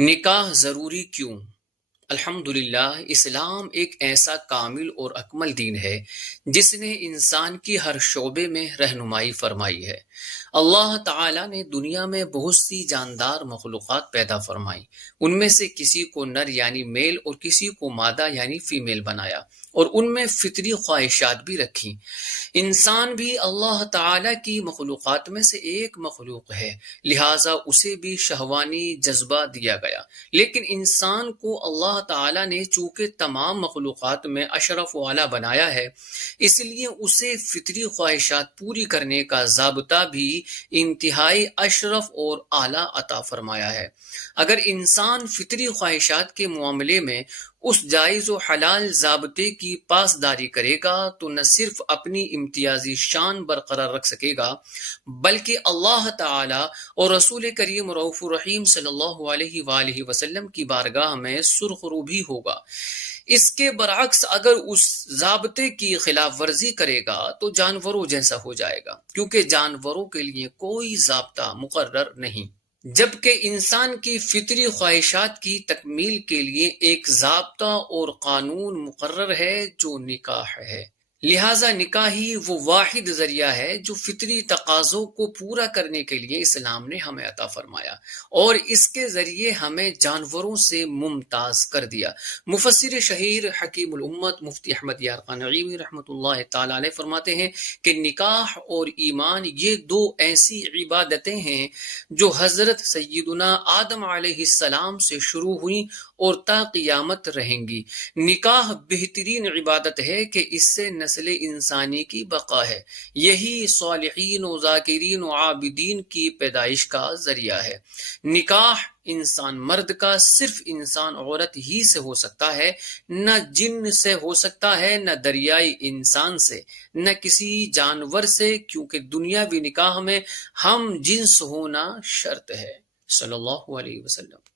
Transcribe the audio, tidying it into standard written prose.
نکاح ضروری کیوں؟ الحمدللہ، اسلام ایک ایسا کامل اور اکمل دین ہے جس نے انسان کی ہر شعبے میں رہنمائی فرمائی ہے۔ اللہ تعالیٰ نے دنیا میں بہت سی جاندار مخلوقات پیدا فرمائی۔ ان میں سے کسی کو نر یعنی میل اور کسی کو مادہ یعنی فیمیل بنایا، اور ان میں فطری خواہشات بھی رکھی۔ انسان بھی اللہ تعالیٰ کی مخلوقات میں سے ایک مخلوق ہے، لہٰذا اسے بھی شہوانی جذبہ دیا گیا۔ لیکن انسان کو اللہ تعالیٰ نے چونکہ تمام مخلوقات میں اشرف و اعلیٰ بنایا ہے، اس لیے اسے فطری خواہشات پوری کرنے کا ضابطہ بھی انتہائی اشرف اور اعلیٰ عطا فرمایا ہے۔ اگر انسان فطری خواہشات کے معاملے میں اس جائز و حلال ضابطے کی پاسداری کرے گا تو نہ صرف اپنی امتیازی شان برقرار رکھ سکے گا، بلکہ اللہ تعالی اور رسول کریم رؤوف الرحیم صلی اللہ علیہ وآلہ وسلم کی بارگاہ میں سرخرو بھی ہوگا۔ اس کے برعکس اگر اس ضابطے کی خلاف ورزی کرے گا تو جانوروں جیسا ہو جائے گا، کیونکہ جانوروں کے لیے کوئی ضابطہ مقرر نہیں، جبکہ انسان کی فطری خواہشات کی تکمیل کے لیے ایک ضابطہ اور قانون مقرر ہے جو نکاح ہے۔ لہٰذا نکاح ہی وہ واحد ذریعہ ہے جو فطری تقاضوں کو پورا کرنے کے لیے اسلام نے ہمیں عطا فرمایا، اور اس کے ذریعے ہمیں جانوروں سے ممتاز کر دیا۔ مفسر شہیر حکیم الامت مفتی احمد یارقان نعیمی رحمۃ اللہ تعالی علیہ فرماتے ہیں کہ نکاح اور ایمان یہ دو ایسی عبادتیں ہیں جو حضرت سیدنا آدم علیہ السلام سے شروع ہوئیں اور تا قیامت رہیں گی۔ نکاح بہترین عبادت ہے کہ اس سے نسل انسانی کی بقا ہے، یہی صالحین و ذاکرین و عابدین کی پیدائش کا ذریعہ ہے۔ نکاح انسان مرد کا صرف انسان عورت ہی سے ہو سکتا ہے، نہ جن سے ہو سکتا ہے، نہ دریائی انسان سے، نہ کسی جانور سے، کیونکہ دنیاوی نکاح میں ہم جنس ہونا شرط ہے۔ صلی اللہ علیہ وسلم۔